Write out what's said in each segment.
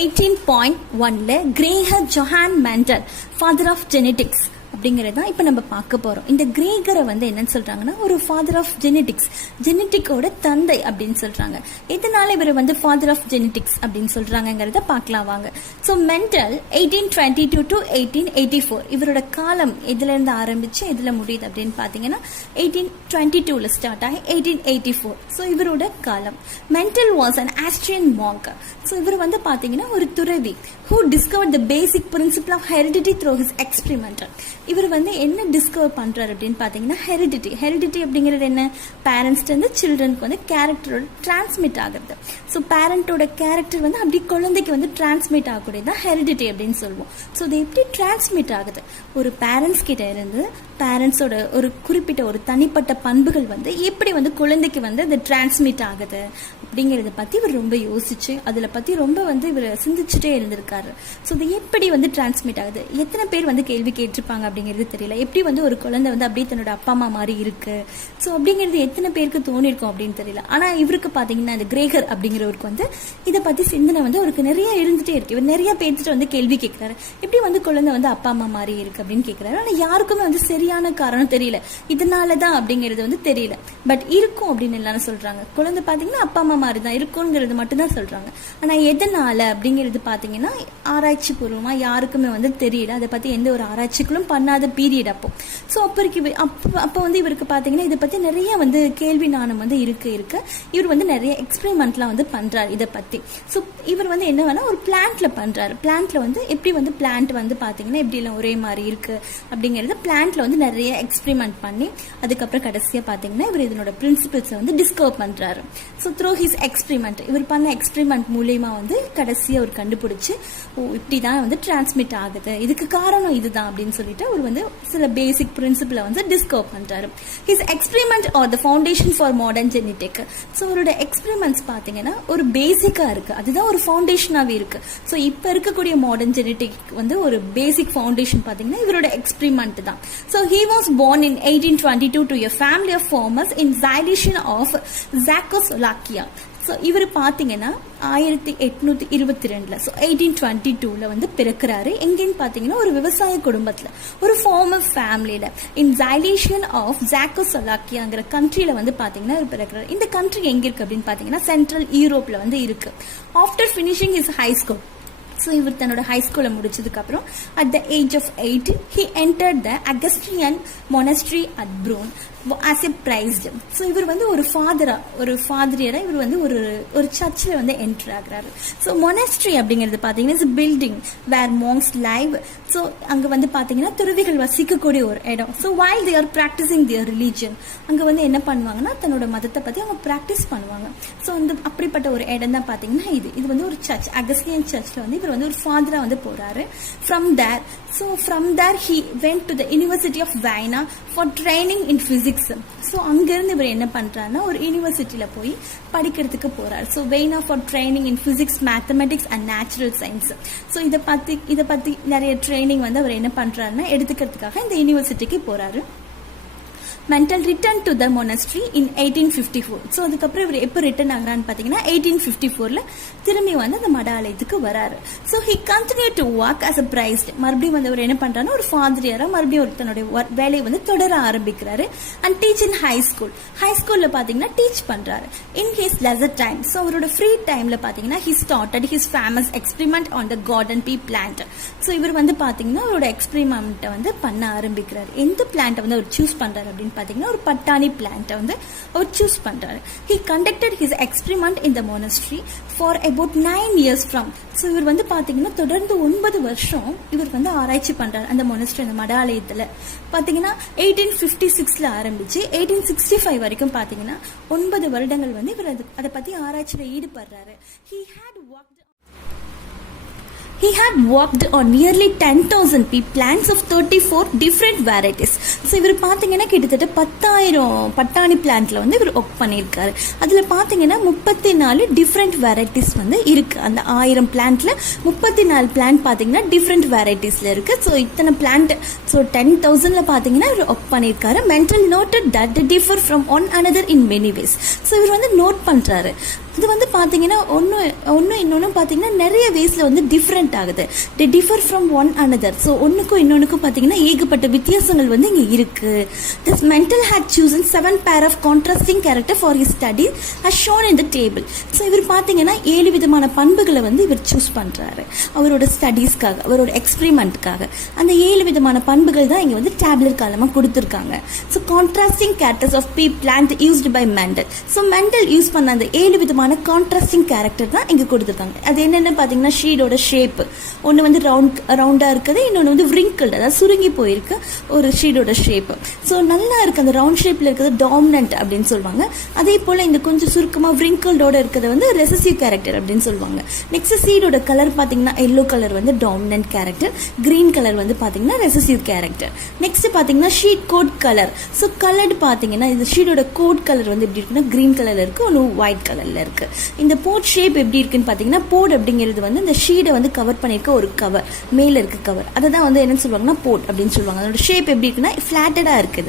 18.1ல Gregor Johann Mendel father of genetics அப்படிங்கிறது தான் இப்போ நம்ம பார்க்க போகிறோம். இந்த கிரேகரை வந்து என்னன்னு சொல்கிறாங்கன்னா ஒரு ஃபாதர் ஆஃப் ஜெனெடிக்ஸ், ஜெனெட்டிக்கோட தந்தை அப்படின்னு சொல்கிறாங்க. இதனால இவர் வந்து ஃபாதர் ஆஃப் ஜெனெடிக்ஸ் அப்படின்னு சொல்கிறாங்கிறத பார்க்கலாம் வாங்க. ஸோ மெண்டல் 1822 to 1884 இவரோட காலம் எதுலேருந்து ஆரம்பித்து எதில் முடியுது அப்படின்னு பார்த்தீங்கன்னா 1822ல் ஸ்டார்ட் ஆகி 1884. ஸோ இவரோட காலம். Mendel was an Austrian monk. So இவர் வந்து பார்த்தீங்கன்னா ஒரு துறவி who discovered the basic principle of heredity through his experiment. இவர் வந்து என்ன டிஸ்கவர் பண்றாரு அப்படின்னு பாத்தீங்கன்னா ஹெரிடிட்டி அப்படிங்கிறது என்ன, பேரண்ட்ஸ்ல இருந்து சில்ட்ரனுக்கு வந்து கேரக்டரோட டிரான்ஸ்மிட் ஆகுறது. ஸோ பேரண்டோட கேரக்டர் வந்து அப்படி குழந்தைக்கு வந்து டிரான்ஸ்மிட் ஆகக்கூடியதான் ஹெரிடிட்டி அப்படின்னு சொல்லுவோம். ஸோ இது எப்படி டிரான்ஸ்மிட் ஆகுது, ஒரு பேரண்ட்ஸ் கிட்ட இருந்து பேரண்ட்ஸோட ஒரு குறிப்பிட்ட ஒரு தனிப்பட்ட பண்புகள் வந்து எப்படி வந்து குழந்தைக்கு வந்து அது டிரான்ஸ்மிட் ஆகுது அப்படிங்கறத பத்தி இவர் ரொம்ப யோசிச்சு அதுல பத்தி ரொம்ப வந்து இவர் சிந்திச்சுட்டே இருந்திருக்காரு. ஸோ இது எப்படி வந்து டிரான்ஸ்மிட் ஆகுது, எத்தனை பேர் வந்து கேள்வி கேட்டிருப்பாங்க அப்படிங்கிறது தெரியல. எப்படி வந்து ஒரு குழந்தை வந்து அப்படியே தன்னோட அப்பா அம்மா மாதிரி இருக்கு, ஸோ அப்படிங்கிறது எத்தனை பேருக்கு தோணிருக்கும் அப்படின்னு தெரியல. ஆனா இவருக்கு பாத்தீங்கன்னா இந்த கிரேகர் அப்படிங்கிறவருக்கு வந்து இதை பத்தி சிந்தனை வந்து அவருக்கு நிறைய இருந்துட்டே இருக்கு. இவர் நிறைய பேர்த்துட்டு வந்து கேள்வி கேட்கிறாரு, எப்படி வந்து குழந்தை வந்து அப்பா அம்மா மாதிரி இருக்கு அப்படின்னு கேட்கிறாரு. ஆனா யாருக்குமே வந்து சரியான காரணம் தெரியல, இதனாலதான் அப்படிங்கிறது வந்து தெரியல. பட் இருக்கும் அப்படின்னு எல்லாரும் சொல்றாங்க. குழந்தை பாத்தீங்கன்னா அப்பா அம்மா மாதிரி தான் இருக்குங்கிறது மட்டும் தான் சொல்றாங்க. ஆனா எதனால அப்படிங்கிறது பாத்தீங்கன்னா ஆராய்ச்சி பூர்வமா யாருக்குமே வந்து தெரியல. அதை பத்தி எந்த ஒரு ஆராய்ச்சிகளும் பண்ணாத பீரியட் அப்போ. ஸோ அப்போ வந்து இவருக்கு பாத்தீங்கன்னா இதை பத்தி நிறைய வந்து கேள்வி நாணம் வந்து இருக்கு. இவர் வந்து நிறைய எக்ஸ்பெரிமெண்ட்லாம் வந்து பண்றாரு இதை பத்தி. ஸோ இவர் வந்து என்ன வேணா ஒரு பிளான்ட்ல பண்றாரு. பிளான்ட்ல வந்து எப்படி வந்து பிளான்ட் வந்து பாத்தீங்கன்னா எப்படி எல்லாம் ஒரே மாதிரி இருக்கு அப்படிங்கறது பிளான்ட்ல வந்து நிறைய எக்ஸ்பெரிமெண்ட் பண்ணி அதுக்கப்புறம் கடைசியா பாத்தீங்கன்னா இவர் இதனோட பிரின்சிபிள்ஸை வந்து டிஸ்கவர் பண்றாரு. ஸோ த்ரூ ஹிஸ் எக்ஸ்பெரிமெண்ட், இவர் பண்ண எக்ஸ்பெரிமெண்ட் மூலியமா வந்து கடைசியா அவர் கண்டுபிடிச்சு இப்படிதான் வந்து டிரான்ஸ்மிட் ஆகுது, இதுக்கு காரணம் இதுதான் அப்படின்னு சொல்லிட்டு அவர் வந்து சில பேசிக் பிரின்சிபிளை வந்து டிஸ்கவர் பண்றாரு. His experiment R the foundation for modern genetic. So அவரோட எக்ஸ்பெரிமெண்ட்ஸ் பாத்தீங்கன்னா ஒரு பேசிக்கா இருக்கு, அதுதான் ஒரு ஃபவுண்டேஷனாவே இருக்கு. ஸோ இப்ப இருக்கக்கூடிய மாடர்ன் ஜெனெடிக் வந்து ஒரு பேசிக் ஃபவுண்டேஷன் பாத்தீங்கன்னா இவரோட எக்ஸ்பெரிமெண்ட் தான். So he was born in 1822 to a family of farmers in Zalician of Czechoslovakia. So இவர் பார்த்தீங்கன்னா 1822 ஸோ 1822 வந்து பிறக்கிறாரு. எங்கேன்னு பார்த்தீங்கன்னா ஒரு விவசாய குடும்பத்தில், ஒரு ஃபார்மர் ஃபேமிலியில் இன் ஜைலேஷியன் ஆஃப் ஜாக்கோஸ்லோவாக்கியாங்கிற கண்ட்ரியில் வந்து பார்த்தீங்கன்னா இவர் பிறக்கிறாரு. இந்த கண்ட்ரி எங்கே இருக்கு அப்படின்னு பார்த்தீங்கன்னா சென்ட்ரல் யூரோப்பில் வந்து இருக்கு. After finishing is high school, so இவர் தன்னோட ஹைஸ்கூலை முடிச்சதுக்கு அப்புறம் at the age of 8 he entered the Augustinian monastery at Brunn as a priest. So இவர் வந்து ஒரு ஃபாதரியரா இவர் வந்து ஒரு சர்ச்சில் வந்து என்டர் ஆகுறாரு. ஸோ மொனாஸ்ட்ரி அப்படிங்கிறது பார்த்தீங்கன்னா பில்டிங் வேர் மாங்ஸ் லைவ். ஸோ அங்கே வந்து பார்த்தீங்கன்னா துறவிகள் வசிக்கக்கூடிய ஒரு இடம். So while they are practicing their religion, அங்கே வந்து என்ன பண்ணுவாங்கன்னா தன்னோட மதத்தை பற்றி அவங்க ப்ராக்டிஸ் பண்ணுவாங்க. ஸோ அந்த அப்படிப்பட்ட ஒரு இடம் தான் பார்த்தீங்கன்னா இது வந்து ஒரு சர்ச், அகஸ்டியன் சர்ச்சில் வந்து இவர் வந்து ஒரு ஃபாதரா வந்து போறாரு. From there he went to the University of Vienna for training in physics. So அங்கிருந்து இவர் என்ன பண்றாருன்னா ஒரு யூனிவர்சிட்டியில போய் படிக்கிறதுக்கு போறாரு. So Vienna for training in physics, mathematics and natural science. So இதை பத்தி நிறைய ட்ரைனிங் வந்து அவர் என்ன பண்றாருன்னா எடுத்துக்கிறதுக்காக இந்த யூனிவர்சிட்டிக்கு போறாரு. Mendel return to the monastery in 1854. So அதுக்கப்புறம் இவர் எப்போ ரிட்டர்ன் ஆகிறான்னு பார்த்தீங்கன்னா 1854 திரும்பி வந்து அந்த மட ஆலயத்துக்கு வராரு. So he continue to work as a priest. மறுபடியும் வந்து அவர் என்ன பண்றாருன்னா ஒரு ஃபாதரியாரா மறுபடியும் தன்னுடைய வேலையை வந்து தொடர ஆரம்பிக்கிறாரு. அண்ட் டீச் இன் ஹைஸ்கூல்ல பார்த்தீங்கன்னா டீச் பண்றாரு in his leisure time. So அவரோட ஃப்ரீ டைம்ல பார்த்தீங்கன்னா he started his famous experiment on the garden pea plant. So இவர் வந்து பார்த்தீங்கன்னா அவரோட எக்ஸ்பெரிமெண்ட்டை வந்து பண்ண ஆரம்பிக்கிறாரு. எந்த பிளான்ட்டை வந்து அவர் சூஸ் பண்றாரு அப்படின்னு பாத்தீங்கன்னா ஒரு பட்டாணி பிளான்ட்டை வந்து அவர் சூஸ் பண்றாரு. He conducted his experiment in the monastery for about 9 years from. So இவர் வந்து பாத்தீங்கன்னா தொடர்ந்து 9 வருஷம் இவர் வந்து ஆராய்ச்சி பண்றாரு அந்த மொனாஸ்ட்ரி, அந்த மடாலயத்துல. பாத்தீங்கன்னா 1856 ஆரம்பிச்சு 1865 வரைக்கும் பாத்தீங்கன்னா 9 வருடங்கள் வந்து இவர் அதை பத்தி ஆராய்ச்சியில ஈடுபடுறாரு. He had worked on nearly 10,000 plants of 34 different varieties. So இவர் பார்த்தீங்கன்னா கிட்டத்தட்ட 10,000 பட்டாணி பிளான்ட்ல வந்து இவர் ஒர்க் பண்ணியிருக்காரு. அதில் பார்த்தீங்கன்னா 34 டிஃப்ரெண்ட் வெரைட்டிஸ் வந்து இருக்கு. அந்த 1000 பிளான்ட்ல 34 பிளான்ட் பார்த்தீங்கன்னா டிஃப்ரெண்ட் வெரைட்டிஸ்ல இருக்கு. ஸோ இத்தனை பிளான்ட், ஸோ 10,000ல பார்த்தீங்கன்னா இவர் ஒர்க் பண்ணியிருக்காரு. Mendel noted that differ from one another in many ways. So இவர் வந்து நோட் பண்றாரு அது வந்து பார்த்தீங்கன்னா ஒன்று இன்னொன்று பார்த்தீங்கன்னா நிறைய வேஸில் வந்து டிஃப்ரெண்ட் ஆகுது. They differ from one another. So ஒன்றுக்கும் இன்னொன்றுக்கும் பார்த்தீங்கன்னா ஏகப்பட்ட வித்தியாசங்கள் வந்து இங்கே இருக்குது. This Mendel had chosen 7 pair of contrasting character for his study as shown in the table. So இவர் பார்த்தீங்கன்னா 7 விதமான பண்புகளை வந்து இவர் சூஸ் பண்ணுறாரு அவரோட ஸ்டடீஸ்க்காக, அவரோட எக்ஸ்பெரிமெண்ட்டுக்காக. அந்த 7 விதமான பண்புகள் தான் இங்கே வந்து டேப்லெட் காலமாக கொடுத்துருக்காங்க. So contrasting characters of plant used by Mendel. So Mendel use பண்ண அந்த 7 விதமான கான்ட்ராஸ்டிங் கேரக்டர் தான் இங்கே கொடுத்துருக்காங்க. அது என்னென்ன பார்த்தீங்கன்னா ஷீடோட ஷேப் ஒன்று வந்து ரவுண்டாக இருக்குது, இன்னொன்று வந்து விரிங்கிள்டு, அதாவது சுருங்கி போயிருக்கு ஒரு ஷீடோட ஷேப். ஸோ நல்லா இருக்குது அந்த ரவுண்ட் ஷேப்பில் இருக்கிறது டாமினன்ட் அப்படின்னு சொல்லுவாங்க. அதே போல் இந்த கொஞ்சம் சுருக்கமாக விரிங்கிள்டோட இருக்கிறது வந்து ரெசசிவ் கேரக்டர் அப்படின்னு சொல்லுவாங்க. நெக்ஸ்ட் சீடோட கலர் பார்த்தீங்கன்னா எல்லோ கலர் வந்து டாமினன்ட் கேரக்டர், கிரீன் கலர் வந்து பார்த்தீங்கன்னா ரெசசிவ் கேரக்டர். நெக்ஸ்ட் பார்த்தீங்கன்னா sheet code colour. So coloured பார்த்தீங்கன்னா இந்த ஷீடோட கோட் கலர் வந்து எப்படி இருக்குன்னா கிரீன் கலரில் இருக்குது, ஒன்று ஒயிட் கலரில் இருக்குது. இந்த போட் ஷேப் எப்படி இருக்குன்னு பார்த்தீங்கன்னா போட் அப்படிங்கிறது வந்து இந்த ஷீடை வந்து கவர் பண்ணியிருக்க ஒரு கவர், மேலே இருக்க கவர், அதை தான் வந்து என்னன்னு சொல்லுவாங்கன்னா போட் அப்படின்னு சொல்லுவாங்க. அதோட ஷேப் எப்படி இருக்குன்னா ஃப்ளாட்டடாக இருக்குது,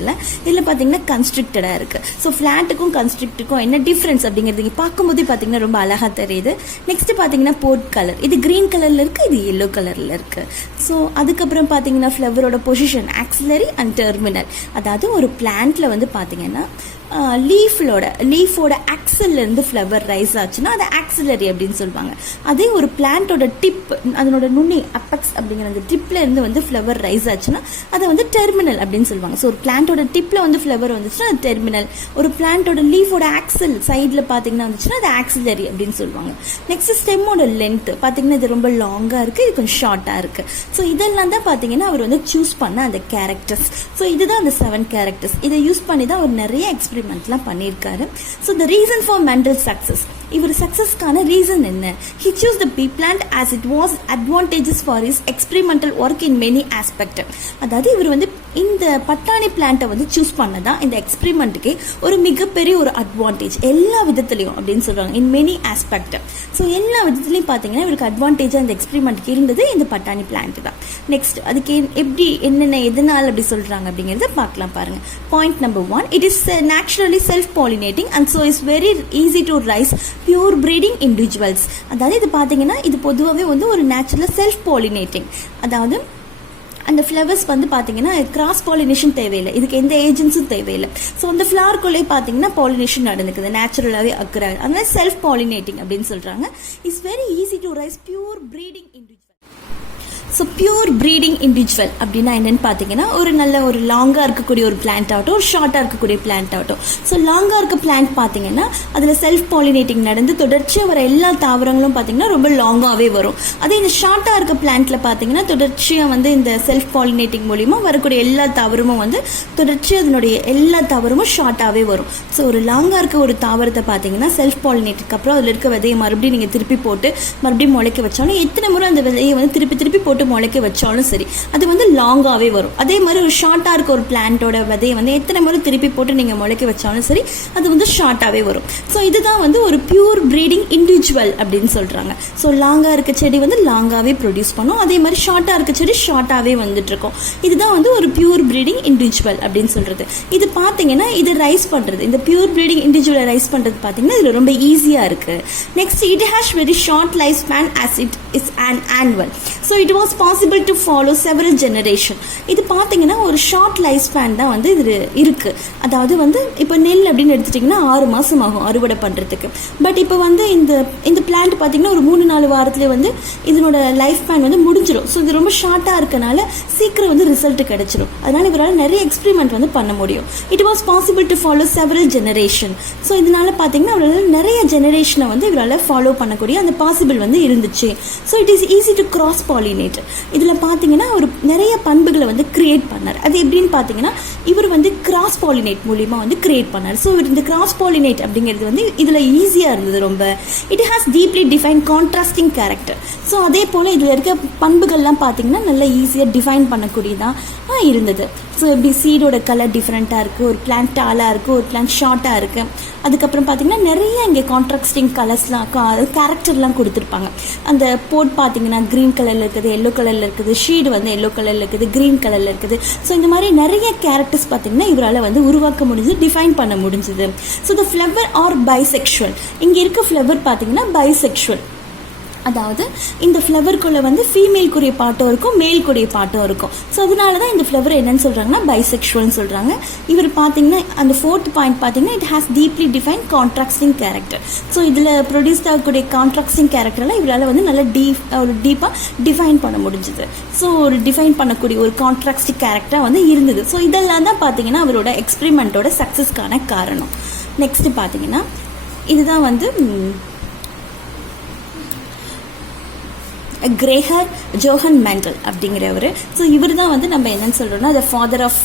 இதில் பார்த்தீங்கன்னா கன்ஸ்ட்ரிக்டடாக இருக்குது. ஸோ ஃப்ளாட்டுக்கும் கன்ஸ்ட்ரிக்டுக்கும் என்ன டிஃப்ரென்ஸ் அப்படிங்கிறது பார்க்கும்போது பார்த்தீங்கன்னா ரொம்ப அழகாக தெரியுது. நெக்ஸ்ட் பார்த்தீங்கன்னா போட் கலர், இது கிரீன் கலரில் இருக்குது, இது எல்லோ கலரில் இருக்குது. ஸோ அதுக்கப்புறம் பார்த்தீங்கன்னா ஃப்ளவரோட பொசிஷன் ஆக்சிலரி அண்ட் டெர்மினல். அதாவது ஒரு பிளான்ட்ல வந்து பார்த்தீங்கன்னா லீஃபோட ஆக்சிலேருந்து ஃப்ளவர் ரைஸ் ஆச்சுன்னா அது ஆக்சிலரி அப்படின்னு சொல்லுவாங்க. அதே ஒரு பிளான்ட்டோட டிப், அதனோட நுனி அப்பெக்ஸ் அப்படிங்கிற அந்த டிப்ல இருந்து வந்து ஃப்ளவர் ரைஸ் ஆச்சுன்னா அதை வந்து டெர்மினல் அப்படின்னு சொல்லுவாங்க. ஸோ ஒரு பிளான்ட்டோட டிப்ல வந்து ஃப்ளவர் வந்துச்சுன்னா அது டெர்மினல். ஒரு பிளான்ட்டோட லீஃபோட ஆக்சில் சைடில் பார்த்தீங்கன்னா வந்துச்சுன்னா அது ஆக்சிலரி அப்படின்னு சொல்லுவாங்க. நெக்ஸ்ட் ஸ்டெம்மோட லென்த் பார்த்தீங்கன்னா இது ரொம்ப லாங்காக இருக்குது, இது கொஞ்சம் ஷார்ட்டாக இருக்குது. ஸோ இதெல்லாம் தான் பார்த்தீங்கன்னா அவர் வந்து சூஸ் பண்ண அந்த கேரக்டர்ஸ். ஸோ இதுதான் அந்த 7 கேரக்டர்ஸ். இதை யூஸ் பண்ணி தான் அவர் நிறைய எக்ஸ்பெரிமெண்ட்லாம் பண்ணியிருக்காரு. So the reason for Mendel success, இவர் சக்சஸ்க்கான ரீசன் என்ன? He chose the pea plant as it was advantageous for his experimental work in many aspects. அதாவது இவர் வந்து இந்த பட்டாணி பிளான்ட்டை வந்து சூஸ் பண்ணதான் இந்த எக்ஸ்பெரிமெண்ட்டுக்கே ஒரு மிகப்பெரிய ஒரு அட்வான்டேஜ் எல்லா விதத்துலையும் அப்படின்னு சொல்றாங்க. In many aspect. ஸோ எல்லா விதத்துலையும் பார்த்தீங்கன்னா இவருக்கு அட்வான்டேஜாக இந்த எக்ஸ்பெரிமெண்ட்டுக்கு இருந்தது இந்த பட்டாணி பிளான்ட் தான். நெக்ஸ்ட் அதுக்கு எப்படி என்னென்ன எதனால் அப்படி சொல்றாங்க அப்படிங்கிறத பார்க்கலாம் பாருங்க. Point number 1, it is naturally self-pollinating and so is very easy to raise pure breeding individuals. அதாவது இது பார்த்தீங்கன்னா இது பொதுவாகவே வந்து ஒரு நேச்சுரலாக செல்ஃப் பாலினேட்டிங், அதாவது அந்த ஃப்ளவர்ஸ் வந்து பார்த்தீங்கன்னா கிராஸ் பாலினேஷன் தேவையில்லை, இதுக்கு எந்த ஏஜென்ட்ஸும் தேவையில்லை. ஸோ அந்த ஃப்ளவருக்குள்ளே பார்த்தீங்கன்னா பாலினேஷன் நடந்துக்குது, நேச்சுரலாகவே அக்ராது, அதனால செல்ஃப் பாலினேட்டிங் அப்படின்னு சொல்கிறாங்க. It's very easy to rice pure breeding individual. So pure breeding individual அப்படின்னா என்னென்னு பார்த்தீங்கன்னா ஒரு நல்ல ஒரு லாங்காக இருக்கக்கூடிய ஒரு பிளான்ட் ஆகட்டும், ஒரு ஷார்ட்டாக இருக்கக்கூடிய பிளான்ட் ஆகட்டும். ஸோ லாங்காக இருக்க பிளான்ட் பார்த்தீங்கன்னா அதில் செல்ஃப் பாலினேட்டிங் நடந்து தொடர்ச்சியாக வர எல்லா தாவரங்களும் பார்த்தீங்கன்னா ரொம்ப லாங்காகவே வரும். அதே இந்த ஷார்ட்டாக இருக்க பிளான்ட்டில் பார்த்தீங்கன்னா தொடர்ச்சியாக வந்து இந்த செல்ஃப் பாலினேட்டிங் மூலிமா வரக்கூடிய எல்லா தாவரமும் வந்து தொடர்ச்சியாக அதனுடைய எல்லா தாவரமும் ஷார்ட்டாகவே வரும். ஸோ ஒரு லாங்காக இருக்க ஒரு தாவரத்தை பார்த்தீங்கன்னா செல்ஃப் பாலினேட்டுக்கு அப்புறம் அதில் இருக்க விதையை மறுபடியும் நீங்கள் திருப்பி போட்டு மறுபடியும் முளைக்க வச்சாலும் எத்தனை முறை அந்த விதையை வந்து திருப்பி திருப்பி போட்டு முளைக்க வச்சாலும் சரி அது வந்து லாங்காகவே வரும். அதே மாதிரி ஒரு ஷார்ட்டாக இருக்க ஒரு பிளான்ட்டோட விதையை வந்து எத்தனை முறை திருப்பி போட்டு நீங்கள் முளைக்க வச்சாலும் சரி அது வந்து ஷார்ட்டாகவே வரும். ஸோ இதுதான் வந்து ஒரு பியூர் ப்ரீடிங் இண்டிவிஜுவல் அப்படின்னு சொல்கிறாங்க. ஸோ லாங்காக இருக்க செடி வந்து லாங்காகவே ப்ரொடியூஸ் பண்ணும், அதே மாதிரி ஷார்ட்டாக இருக்க செடி ஷார்ட்டாகவே வந்துட்டு இருக்கும். இதுதான் வந்து ஒரு பியூர் ப்ரீடிங் இண்டிவிஜுவல் அப்படின்னு சொல்கிறது. இது பார்த்தீங்கன்னா இது ரைஸ் பண்ணுறது, இந்த பியூர் ப்ரீடிங் இண்டிவிஜுவலை ரைஸ் பண்ணுறது பார்த்தீங்கன்னா இதில் ரொம்ப ஈஸியாக இருக்குது. Next it has very short life span as it is an annual. So it was possible to follow several generation. இது பார்த்தீங்கன்னா ஒரு ஷார்ட் லைஃப் ஸ்பேன் தான் வந்து இது இருக்குது. அதாவது வந்து இப்போ நெல் அப்படின்னு எடுத்துட்டிங்கன்னா 6 மாதம் ஆகும் அறுவடை பண்ணுறதுக்கு. பட் இப்போ வந்து இந்த பிளான்ட் பார்த்தீங்கன்னா ஒரு 3-4 வாரத்துலேயே வந்து இதனோட லைஃப் ஸ்பேன் வந்து முடிஞ்சிடும். ஸோ இது ரொம்ப ஷார்ட்டாக இருக்கனால சீக்கிரம் வந்து ரிசல்ட் கிடைச்சிடும். அதனால் இவரால் நிறைய எக்ஸ்பெரிமெண்ட் வந்து பண்ண முடியும். It was possible to follow several generation. So இதனால பார்த்தீங்கன்னா அவரால் நிறைய ஜெனரேஷனை வந்து இவரால் ஃபாலோ பண்ணக்கூடிய அந்த பாசிபிள் வந்து இருந்துச்சு. So it is easy to cross pollinate. இதில் பார்த்தீங்கன்னா ஒரு நிறைய பண்புகளை வந்து கிரியேட் பண்ணார். அது எப்படின்னு பார்த்தீங்கன்னா இவர் வந்து கிராஸ் பாலினேட் மூலிமா வந்து கிரியேட் பண்ணார். ஸோ இந்த கிராஸ் பாலினேட் அப்படிங்கிறது வந்து இதில் ஈஸியாக இருந்தது ரொம்ப. It has deeply define contrasting character. So அதே போல் இதில் இருக்க பண்புகள்லாம் பார்த்தீங்கன்னா நல்லா ஈஸியாக டிஃபைன் பண்ணக்கூடியதாக இருந்தது. ஸோ இப்படி சீடோட கலர் டிஃப்ரெண்ட்டாக இருக்குது, ஒரு பிளான்ட் டாலாக இருக்குது, ஒரு பிளான்ட் ஷார்ட்டாக இருக்குது. அதுக்கப்புறம் பார்த்தீங்கன்னா நிறைய இங்கே கான்ட்ராஸ்டிங் கலர்ஸ்லாம் கேரக்டர்லாம் கொடுத்துருப்பாங்க. அந்த போட் பார்த்தீங்கன்னா க்ரீன் கலரில் இருக்குது, எல்லோ கலரில் இருக்குது, ஷீடு வந்து எல்லோ கலரில் இருக்குது, க்ரீன் கலரில் இருக்குது. ஸோ இந்த மாதிரி நிறைய கேரக்டர்ஸ் பார்த்தீங்கன்னா இவரால் வந்து உருவாக்க முடிஞ்சது, டிஃபைன் பண்ண முடிஞ்சது. So the flower are bisexual, இங்கே இருக்க ஃப்ளவர் பார்த்தீங்கன்னா பைசெக்ஷுவல், அதாவது இந்த ஃப்ளவருக்குள்ளே வந்து ஃபீமேல்குரிய பாட்டும் இருக்கும், மேல்குரிய பாட்டும் இருக்கும். ஸோ அதனால தான் இந்த ஃப்ளவர் என்னன்னு சொல்கிறாங்கன்னா பைசெக்ஷுவல்னு சொல்கிறாங்க. இவர் பார்த்தீங்கன்னா அந்த 4th பாயிண்ட் பார்த்தீங்கன்னா it has deeply define contracting character. So இதில் ப்ரொடியூஸ் ஆகக்கூடிய கான்ட்ராக்டிங் கேரக்டர்லாம் இவரால் வந்து நல்லா டீப்பாக டிஃபைன் பண்ண முடிஞ்சுது. ஸோ ஒரு டிஃபைன் பண்ணக்கூடிய ஒரு கான்ட்ராக்டிங் கேரக்டராக வந்து இருந்தது. ஸோ இதெல்லாம் தான் பார்த்தீங்கன்னா அவரோட எக்ஸ்பெரிமெண்ட்டோட சக்ஸஸ்க்கான காரணம். நெக்ஸ்ட் பார்த்தீங்கன்னா இதுதான் வந்து கிரேகர் ஜோஹன் மெண்டல் அப்படிங்கிறவர். ஸோ இவர் தான் வந்து நம்ம என்னன்னு சொல்கிறோம்னா த ஃபாதர் ஆஃப்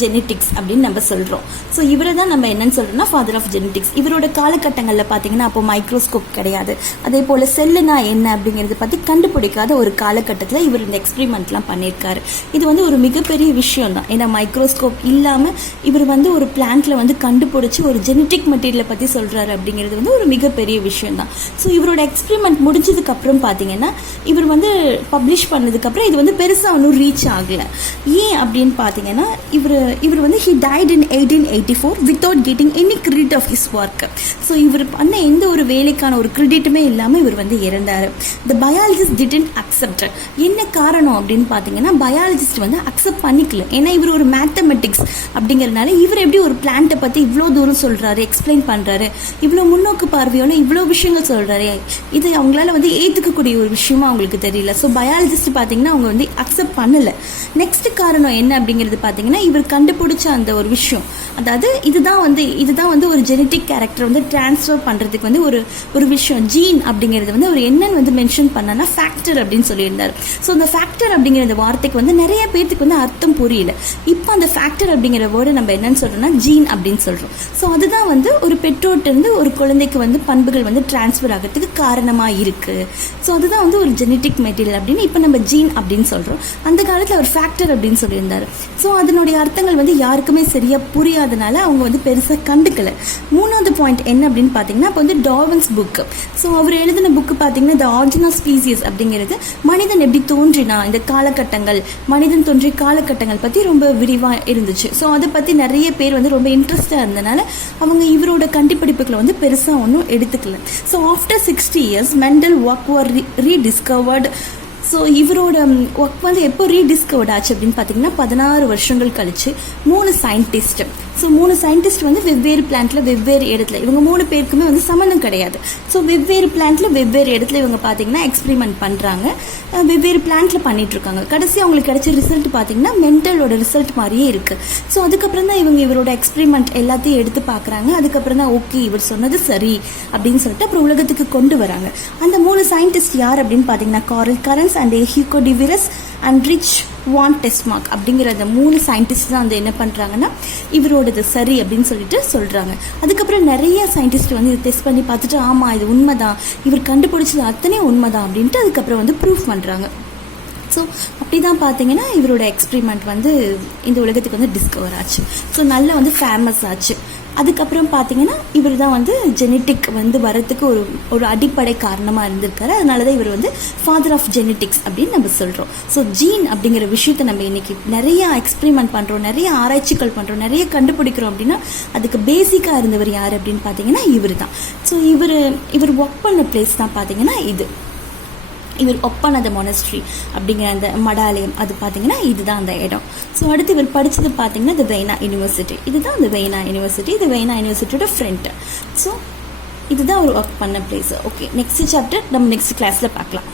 ஜெனட்டிக்ஸ் அப்படின்னு நம்ம சொல்கிறோம். ஸோ இவரை தான் நம்ம என்னன்னு சொல்கிறோம்னா ஃபாதர் ஆஃப் ஜெனட்டிக்ஸ். இவரோட காலகட்டங்களில் பார்த்தீங்கன்னா அப்போ மைக்ரோஸ்கோப் கிடையாது, அதே போல் செல்லுனா என்ன அப்படிங்கிறத பற்றி கண்டுபிடிக்காத ஒரு காலகட்டத்தில் இவர் இந்த எக்ஸ்பெரிமெண்ட்லாம் பண்ணியிருக்காரு. இது வந்து ஒரு மிகப்பெரிய விஷயம் தான். ஏன்னா மைக்ரோஸ்கோப் இல்லாமல் இவர் வந்து ஒரு பிளான்ட்டில் வந்து கண்டுபிடிச்சி ஒரு ஜெனட்டிக் மெட்டீரியலை பற்றி சொல்கிறாரு அப்படிங்கிறது வந்து ஒரு மிகப்பெரிய விஷயம் தான். ஸோ இவரோட எக்ஸ்பெரிமெண்ட் முடிஞ்சதுக்கப்புறம் பார்த்தீங்கன்னா இவர் வந்து பப்ளிஷ் பண்ணதுக்கப்புறம் இது வந்து பெருசாக ஒன்றும் ரீச் ஆகலை. ஏன் அப்படின்னு பார்த்தீங்கன்னா இவர் வந்து he died in 1884 without getting any credit of his work. So இவர் பண்ண எந்த ஒரு வேலைக்கான ஒரு கிரெடிட்டுமே இல்லாமல் இவர் வந்து இறந்தார். the biologist didn't accept. என்ன காரணம் அப்படின்னு பார்த்தீங்கன்னா பயாலஜிஸ்ட் வந்து அக்செப்ட் பண்ணிக்கல. ஏன்னா இவர் ஒரு மேத்தமெட்டிக்ஸ் அப்படிங்கிறதுனால இவர் எப்படி ஒரு பிளான்ட்டை பற்றி இவ்வளோ தூரம் சொல்கிறாரு, எக்ஸ்பிளைன் பண்ணுறாரு, இவ்வளோ முன்னோக்கு பார்வையோட இவ்வளோ விஷயங்கள் சொல்கிறாரு, இது அவங்களால வந்து ஏற்றுக்கக்கூடிய ஒரு விஷயமா அவங்களுக்கு தெரியல. ஸோ பயாலஜிஸ்ட் பார்த்தீங்கன்னா அவங்க வந்து அக்செப்ட் பண்ணலை. நெக்ஸ்ட் காரணம் என்ன அப்படிங்கிறது பார்த்தீங்கன்னா இவர் கண்டுபிடிச்ச அந்த ஒரு விஷயம், அதாவது இதுதான் வந்து ஒரு ஜெனட்டிக் கேரக்டர் வந்து டிரான்ஸ்ஃபர் பண்ணுறதுக்கு வந்து ஒரு விஷயம் ஜீன் அப்படிங்கிறது வந்து அவர் என்னன்னு வந்து மென்ஷன் பண்ணனா ஃபேக்டர் அப்படின்னு சொல்லியிருந்தார். ஸோ அந்த ஃபேக்டர் அப்படிங்கிற அந்த வார்த்தைக்கு வந்து நிறைய பேருக்கு வந்து அர்த்தம் புரியல. இப்போ அந்த ஃபேக்டர் அப்படிங்கிற வேர்டு நம்ம என்னன்னு சொல்கிறோம்னா ஜீன் அப்படின்னு சொல்கிறோம். ஸோ அதுதான் வந்து ஒரு பெற்றோர்கிட்டருந்து ஒரு குழந்தைக்கு வந்து பண்புகள் வந்து டிரான்ஸ்ஃபர் ஆகிறதுக்கு காரணமாக இருக்குது. ஸோ அதுதான் வந்து ஒரு ஜெனட்டிக் மெட்டீரியல் அப்படின்னு இப்போ நம்ம ஜீன் அப்படின்னு சொல்கிறோம். அந்த காலத்தில் அவர் ஃபேக்டர் அப்படின்னு சொல்லியிருந்தார். ஸோ அதனுடைய அர்த்தங்கள் வந்து யாருக்குமே சரியாக புரியாதனால அவங்க வந்து பெருசாக கண்டுக்கல. 3வது பாயிண்ட் என்ன அப்படின்னு பார்த்தீங்கன்னா இப்போ வந்து டார்வின்ஸ் புக்கு. ஸோ அவர் எழுதின புக்கு பார்த்தீங்கன்னா த ஆரிஜின் ஆஃப் ஸ்பீசிஸ் அப்படிங்கிறது மனிதன் எப்படி தோன்றினா இந்த காலகட்டங்கள், மனிதன் தோன்றிய காலகட்டங்கள் பற்றி ரொம்ப விரிவாக இருந்துச்சு. ஸோ அதை பற்றி நிறைய பேர் வந்து ரொம்ப இன்ட்ரெஸ்டாக இருந்தனால அவங்க இவரோட கண்டுபிடிப்புகளை வந்து பெருசாக ஒன்றும் எடுத்துக்கல. So after 60 years Mendel work were rediscovered. So இவரோட ஒர்க் வந்து எப்போ ரீடிஸ்கவர்ட் ஆச்சு அப்படின்னு பார்த்தீங்கன்னா 16 வருஷங்கள் கழிச்சு 3 சயின்டிஸ்ட். ஸோ 3 சயின்டிஸ்ட் வந்து வெவ்வேறு பிளான்ட்டில் வெவ்வேறு இடத்துல, இவங்க 3 பேருக்குமே வந்து சம்மந்தம் கிடையாது. ஸோ வெவ்வேறு பிளான்ட்டில் வெவ்வேறு இடத்துல இவங்க பார்த்தீங்கன்னா எக்ஸ்பெரிமெண்ட் பண்ணுறாங்க, வெவ்வேறு பிளான்ட்டில் பண்ணிகிட்ருக்காங்க. கடைசி அவங்களுக்கு கிடைச்ச ரிசல்ட் பார்த்தீங்கன்னா மென்டலோட ரிசல்ட் மாதிரியே இருக்குது. ஸோ அதுக்கப்புறம் தான் இவரோட எக்ஸ்பெரிமெண்ட் எல்லாத்தையும் எடுத்து பார்க்குறாங்க. அதுக்கப்புறம் தான் ஓகே இவர் சொன்னது சரி அப்படின்னு சொல்லிட்டு அப்புறம் உலகத்துக்கு கொண்டு வராங்க. அந்த 3 சயின்டிஸ்ட் யார் அப்படின்னு பார்த்தீங்கன்னா Carl Correns and Hugo de Vries and Erich von Tschermak அப்படிங்கிற அந்த 3 சயின்டிஸ்ட் தான் வந்து என்ன பண்ணுறாங்கன்னா இவரோடது சரி அப்படின்னு சொல்லிட்டு சொல்கிறாங்க. அதுக்கப்புறம் நிறைய சயின்டிஸ்ட் வந்து இதை டெஸ்ட் பண்ணி பார்த்துட்டு ஆமாம் இது உண்மைதான், இவர் கண்டுபிடிச்சது அத்தனை உண்மைதான் அப்படின்ட்டு அதுக்கப்புறம் வந்து ப்ரூஃப் பண்ணுறாங்க. ஸோ அப்படி தான் பார்த்தீங்கன்னா இவரோட எக்ஸ்பெரிமெண்ட் வந்து இந்த உலகத்துக்கு வந்து டிஸ்கவர் ஆச்சு. ஸோ நல்லா வந்து ஃபேமஸ் ஆச்சு. அதுக்கப்புறம் பார்த்தீங்கன்னா இவர் தான் வந்து ஜெனட்டிக் வந்து வரத்துக்கு ஒரு அடிப்படை காரணமாக இருந்திருக்காரு. அதனால தான் இவர் வந்து ஃபாதர் ஆஃப் ஜெனட்டிக்ஸ் அப்படின்னு நம்ம சொல்கிறோம். ஸோ ஜீன் அப்படிங்கிற விஷயத்தை நம்ம இன்றைக்கி நிறைய எக்ஸ்பெரிமெண்ட் பண்ணுறோம், நிறைய ஆராய்ச்சிகள் பண்ணுறோம், நிறைய கண்டுபிடிக்கிறோம் அப்படின்னா அதுக்கு பேசிக்காக இருந்தவர் யார் அப்படின்னு பார்த்தீங்கன்னா இவர் தான். ஸோ இவர் ஒர்க் பண்ண பிளேஸ் தான் பார்த்தீங்கன்னா இவர் ஒர்க் பண்ண மொனஸ்ட்ரி அப்படிங்கிற அந்த மடாலயம் அது பார்த்தீங்கன்னா இதுதான் அந்த இடம். ஸோ அடுத்து இவர் படித்தது பார்த்தீங்கன்னா த வெய்னா யூனிவர்சிட்டி. இதுதான் அந்த வெய்னா யூனிவர்சிட்டி. இது வெய்னா யூனிவர்சிட்டியோட ஃப்ரண்ட். ஸோ இதுதான் ஒரு ஒர்க் பண்ண பிளேஸ். ஓகே, நெக்ஸ்ட் சாப்டர் நம்ம நெக்ஸ்ட் கிளாஸில் பார்க்கலாம்.